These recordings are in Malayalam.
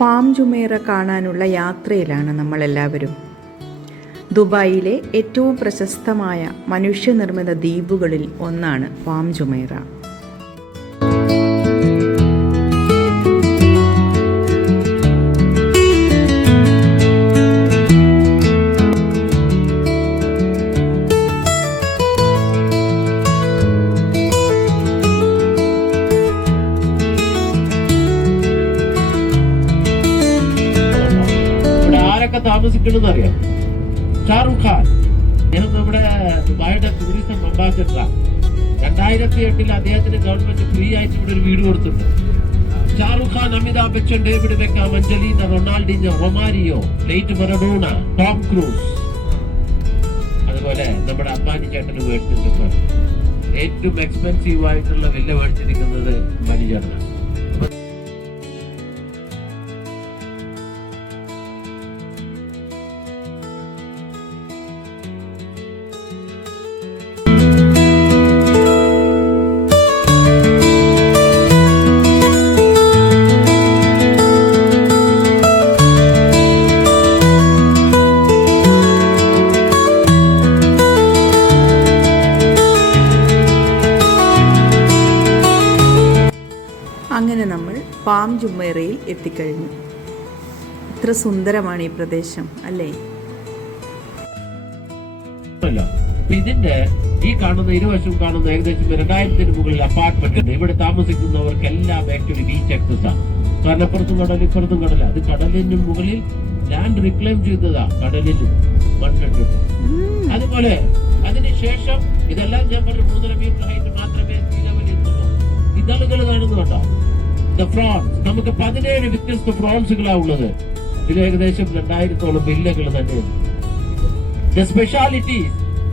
പാം ജുമൈറ കാണാനുള്ള യാത്രയിലാണ് നമ്മളെല്ലാവരും. ദുബായിലെ ഏറ്റവും പ്രശസ്തമായ മനുഷ്യനിർമ്മിത ദ്വീപുകളിൽ ഒന്നാണ് പാം ജുമൈറ. താമസിക്കണമെന്ന് അറിയാം. ഷാറുഖ് ഖാൻ നമ്മുടെ ദുബായിയുടെ ടൂറിസം അംബാസിഡറാണ്. 2008 അദ്ദേഹത്തിന് ഗവൺമെന്റ് ഫ്രീ ആയിട്ട് ഇവിടെ ഒരു വീട് കൊടുത്തിട്ടുണ്ട്. Shahrukh Khan, Amitabh Bachchan, David Beckham, Angelina, Ronaldinho, Romario, late Maradona, Tom Cruise, അതുപോലെ നമ്മുടെ അംബാനി ചേട്ടന് മേടിച്ചിട്ടുണ്ട്. ഏറ്റവും എക്സ്പെൻസീവ് ആയിട്ടുള്ള വില്ല മേടിച്ചിരിക്കുന്നത് അംബാനി ചേട്ടനാണ്. അങ്ങനെ നമ്മൾ പാം ജുമൈറയിൽ എത്തിക്കഴിഞ്ഞു. ഇത്ര സുന്ദരമാണ് ഈ പ്രദേശം, അല്ലേ? ഇതിന്റെ ഈ കാണുന്ന ഇരുവശം കാണുന്ന ഏകദേശം 2000 മുകളിൽ അപ്പാർട്ട്മെന്റ് ഉണ്ട്. ഇവിടെ താമസിക്കുന്നവർക്കെല്ലാം ആക്ച്വലി ബീച്ച് ആക്സസ് ആണ്. കാരണം അപ്പുറത്തും കടൽ ഇപ്പുറത്തും കടല. അത് കടലിന് മുകളിൽ ലാൻഡ് റിക്ലെയിം ചെയ്തതാ, കടലിൽ മണ്ണിട്ടുണ്ട്. അതുപോലെ അതിനുശേഷം ഇതെല്ലാം ഞാൻ പറഞ്ഞു 3.5 മീറ്റർ ഹൈറ്റ് മാത്രമേ നിലവിലെത്തുള്ളൂ. ഇതളുകൾ കാണുന്നുണ്ടോ? ഫ്രോൺസ്, നമുക്ക് 17 വ്യത്യസ്ത ഫ്രോൺസുകളാണ് ഉള്ളത്. ഇതിൽ ഏകദേശം 2000-ഓളം വില്ലകൾ തന്നെയാണ്. The specialities,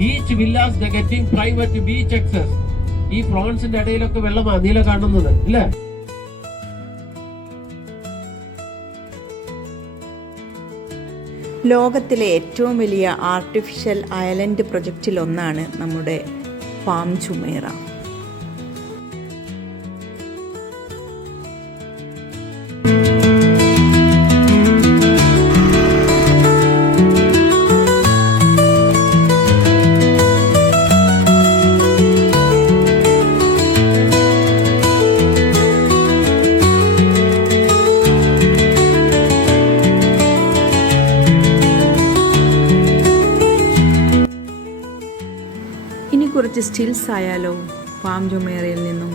each villas they getting private beach access. ഈ ഫ്രോൺസിന്റെ ഇടയിലൊക്കെ വെള്ളമാണ് നീല കാണുന്നത്, ഇല്ലേ? ലോകത്തിലെ ഏറ്റവും വലിയ ആർട്ടിഫിഷ്യൽ ഐലൻഡ് പ്രൊജക്റ്റിലൊന്നാണ് നമ്മുടെ പാം ജുമൈറ. ഇനി കുറച്ച് സ്റ്റിൽസ് ആയാലോ പാം ജുമൈറയിൽ നിന്നും?